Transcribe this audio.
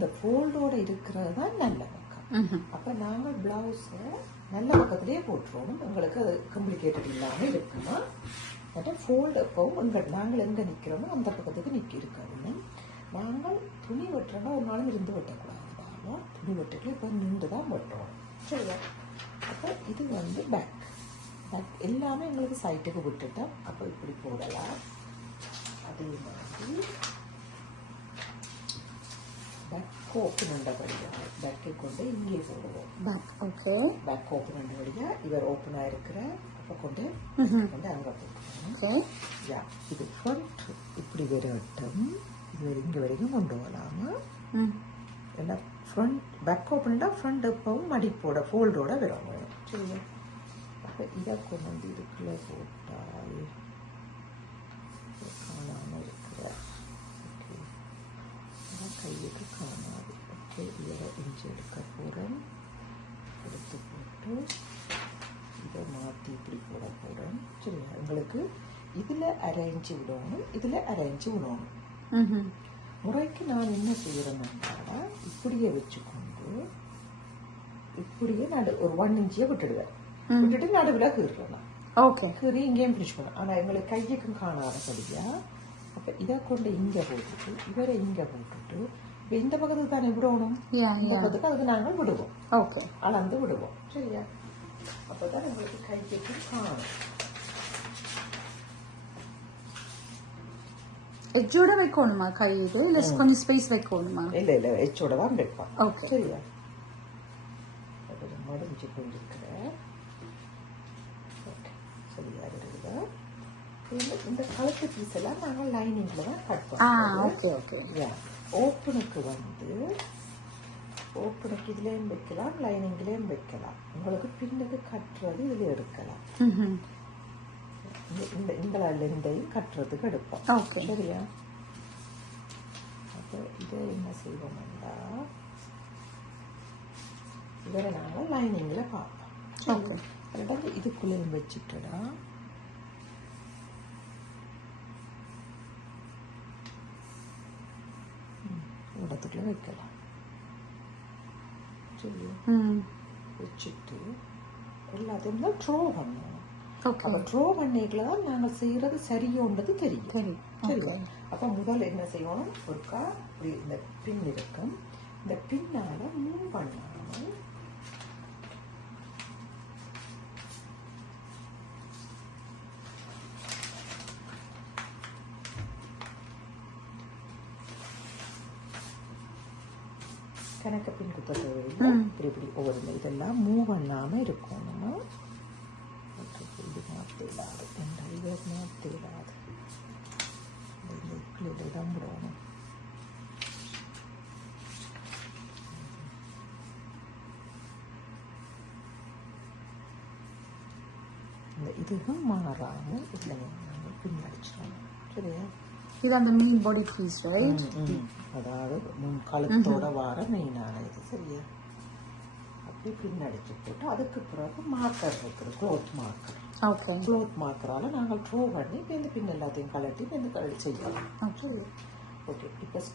இந்த ஃபோல்டோட இருக்கிறது தான் நல்ல பக்கம். அப்போ நாங்கள் ப்ளவுஸை நல்ல பக்கத்திலேயே போட்டுருவோம். எங்களுக்கு அது காம்ப்ளிகேட்டட் இல்லாமல் இருக்குமா. மற்ற ஃபோல்டு எப்பவும் நாங்கள் எங்கே நிற்கிறோமோ அந்த பக்கத்துக்கு இருக்கணும். நாங்கள் துணி வெட்டுறோம்னா ஒரு நாளும் இருந்து வெட்டக்கூடாது. துணி வெட்டுக்கு இப்போ நின்று தான் வெட்டுறோம். சரியா? அப்போ இது வந்து பேக் எல்லாமே எங்களுக்கு சைட்டுக்கு விட்டுட்டோம். அப்போ இப்படி போடலாம். அதே மாதிரி பேக் ஓப்பன் பண்ணபடியாக பேக்கை கொண்டு இங்கே போடுவோம். Bag okay. பேக் ஓப்பன் பண்ணபடியாக இவர் ஓப்பனாக இருக்கிற அப்போ கொண்டு அங்கே போட்டுருவோம். யா இது ஃப்ரண்ட் இப்படி வரட்டும். இது இங்கே வரைக்கும் கொண்டு வரலாமா? எல்லாம் ஃப்ரண்ட் பேக் ஓப்பன்டா ஃப்ரண்ட் எப்பவும் மடிப்போட ஃபோல்டோட வரும். சரியா? அப்போ இதை கொண்டு வந்து இதுக்குள்ளே போட்டால் காணாமல் இருக்கிற ஓகே கையுக்கு காணாது. ஓகே இதை இஞ்சி எடுக்க போகிறேன். எடுத்து போட்டு இதை மாற்றி இப்படி போட போகிறேன். சரியா? உங்களுக்கு இதில் அரைஞ்சி விடணும், இதில் அரைஞ்சி விடணும். முறைக்கு நான் என்ன செய்கிறேன்னா இப்படியே வச்சுக்கொண்டு இப்படியே ஒரு 1 இன்ச்சியை விட்டுடுவேன். விட்டுட்டு நடுவில் கீறுறேன். ஓகே கீறி இங்கேயும் ஃபினிஷ் பண்ணேன். ஆனால் எங்களுக்கு கையுக்கும் காணாதபடியா அப்போ இதை கொண்டு இங்கே போட்டுட்டு இவரை இங்கே போட்டுட்டு இப்போ இந்த பக்கத்துக்கு தானே விடணும். இந்த பக்கத்துக்கு அதுக்கு நாங்கள் விடுவோம். ஓகே அளந்து விடுவோம். சரியா? அப்போ தான் எங்களுக்கு கையுக்கும் காணும். எஜ்ஜோட வைக்கணுமா கை? இது இல்லை கொஞ்சம் ஸ்பேஸ் வைக்கணுமா? இல்லை இல்லை எஜ்ஜோட தான் வைப்போம். ஓகே சரியா? மடிஞ்சு கொண்டிருக்கிற ஓகே சரியா இருக்குதா? இந்த கலப்பு பீஸ் எல்லாம் நாங்கள் லைனிங்கில் தான் கட் பண்ணுவோம். Okay okay. ஓப்பனுக்கு வந்து ஓப்பனுக்கு இதுலேயும் வைக்கலாம், லைனிங்லேயும் வைக்கலாம். உங்களுக்கு பின்னுக்கு கட்டுறது இதில் எடுக்கலாம். இந்த லெந்தையும் கட்டுறதுக்கு எடுப்போம். ஓகே சரியா? அப்போ இதை என்ன செய்வோம்னா இவரை நாங்கள் லைனிங்கில் பார்ப்போம். ஓகே ரெண்டாவது இதுக்குள்ளேயும் வச்சுட்டா இடத்துக்குள்ள வைக்கலாம். சரியா? வச்சுட்டு எல்லாத்தையும் தான் ட்ரோ பண்ணுவோம். அப்போ ட்ரோ பண்ணிக்கல தான் நாங்கள் செய்கிறது சரியோன்றது தெரியும். சரியா? அப்போ முதல்ல என்ன செய்யணும், ஒருக்கா இப்படி இந்த பின் இருக்கும். இந்த பின்னால் மூவ் பண்ணாமல் கணக்கு பின் குத்த இப்படி இப்படி ஒவ்வொரு இதெல்லாம் மூவ் பண்ணாமல் இருக்கும். நம்ம இது மாற்றிடாது, இது மாற்றிடாது. இப்படி தான் விடணும். இந்த இதுவும் மாறாமல் இதில் நாங்கள் பின் அடிச்சிடணும். சரியா? இது அந்த மெயின் பாடி பீஸ் ரைட்? அதாவது கழுத்தோட வார மெயினான இது. சரியா? அப்படி பின் அடிச்சு போட்டு அதுக்கு பிறகு மார்க்கர் இருக்குது, க்ளோத் மார்க்கர். ஓகே க்ளோத் மார்க்கரால் நாங்கள் ட்ரோ பண்ணி இப்போ இந்த பின் எல்லாத்தையும் கலட்டி இந்த கழட்டி செய்யலாம். சரியா? ஓகே இப்போ